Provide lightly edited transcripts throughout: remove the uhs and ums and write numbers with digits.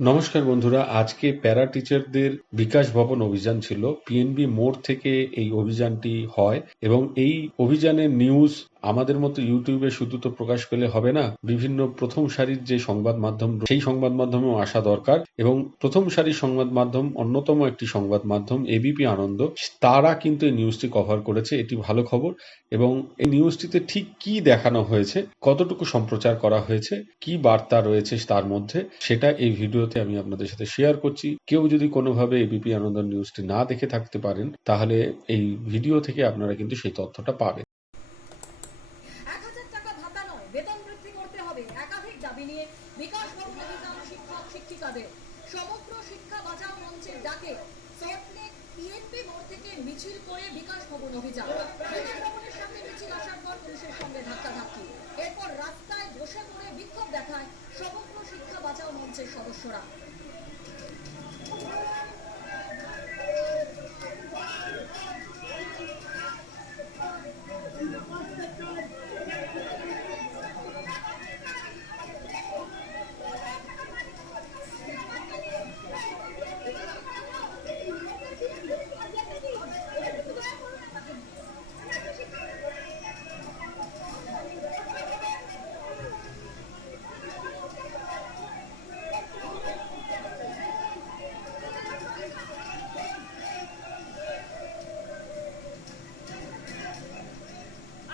নমস্কার বন্ধুরা, আজকে প্যারা টিচারদের বিকাশ ভবন অভিযান ছিল। পিএনবি মোড় থেকে এই অভিযানটি হয় এবং এই অভিযানের নিউজ আমাদের মতো ইউটিউবে শুধু তো প্রকাশ পেলে হবে না, বিভিন্ন প্রথম সারির যে সংবাদ মাধ্যম সেই সংবাদ মাধ্যমেও আসা দরকার। এবং প্রথম সারির সংবাদ মাধ্যম, অন্যতম একটি সংবাদ মাধ্যম এবিপি আনন্দ, তারা কিন্তু এই নিউজটি কভার করেছে। এটি ভালো খবর। এবং এই নিউজটিতে ঠিক কি দেখানো হয়েছে, কতটুকু সম্প্রচার করা হয়েছে, কি বার্তা রয়েছে তার মধ্যে, সেটা এই ভিডিওতে আমি আপনাদের সাথে শেয়ার করছি। কেউ যদি কোনোভাবে এবিপি আনন্দ নিউজটি না দেখে থাকতে পারেন, তাহলে এই ভিডিও থেকে আপনারা কিন্তু সেই তথ্যটা পাবেন। ১,০০০ টাকা ভাতা নয়, বেতন বৃদ্ধি করতে হবে। একাধিক দাবি নিয়ে বিকাশ ভবন অভিযান শিক্ষক শিক্ষিকাদের। সমগ্র শিক্ষা বাঁচাও মঞ্চের ডাকে সল্টলেক পিএনবি মোড় থেকে মিছিল করে বিকাশ ভবন অভিযান। বিকাশ ভবনের সামনে মিছিল আসার পর পুলিশের সঙ্গে ধাক্কাধাক্কি, এরপর রাস্তায় বসে পড়ে বিক্ষোভ দেখায় সমগ্র শিক্ষা বাঁচাও মঞ্চের সদস্যরা।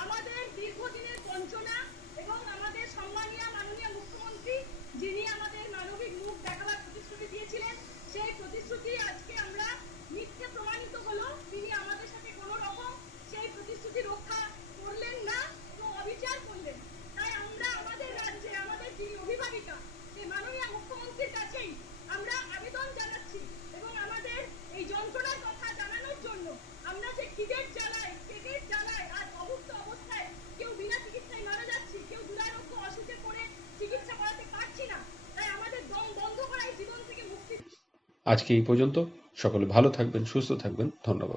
আমাদের দীর্ঘদিনের বঞ্চনা এবং আমাদের সম্মানীয় মাননীয় মুখ্যমন্ত্রী, যিনি আমাদের মানবিক মুখ দেখাবার প্রতিশ্রুতি দিয়েছিলেন, সেই প্রতিশ্রুতি আজকে আমরা মিথ্যে প্রমাণিত হলো। তিনি আমাদের সাথে কোনো রকম সেই প্রতিশ্রুতি রক্ষা করলেন না এবং অবিচার করলেন। তাই আমরা আমাদের রাজ্যে আমাদের যিনি অভিভাবিকা, সেই মাননীয় মুখ্যমন্ত্রীর কাছেই আমরা আবেদন জানাচ্ছি এবং আমাদের এই যন্ত্রণার কথা জানানোর জন্য। আমরা যে খিদের জ্বালায়, পেটের জ্বালায় আজ অভুক্ত অবস্থায় কেউ বিনা চিকিৎসায় মারা যাচ্ছি, কেউ দুরারোগ্য অসুখে পড়ে চিকিৎসা করাতে পারছি না। তাই আমাদের দম বন্ধ করাই জীবন থেকে মুক্তি। আজকে এই পর্যন্ত। সকলে ভালো থাকবেন, সুস্থ থাকবেন। ধন্যবাদ।